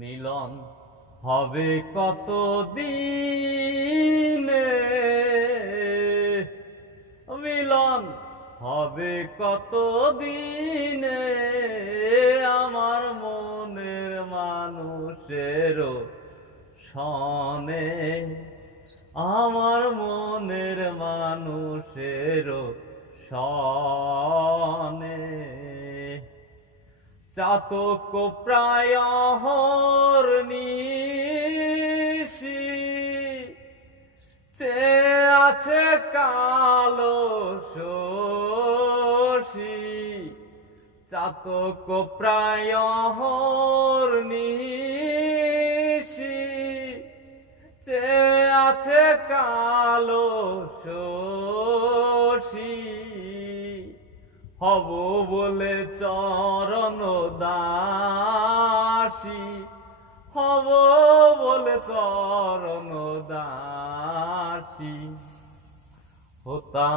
মিলন হবে কত দিনে, মিলন হবে কত দিনে, আমার মনের মানুষের সনে, আমার মনের মানুষের সনে। চাতক প্রায় অহর্নিশি চেয়ে আছে কালো শশী, চাতক প্রায় অহর্নিশি চেয়ে আছে কালো শশী। হব বলে চরণ দাসী, হব বলে চরণ দাসী, হতা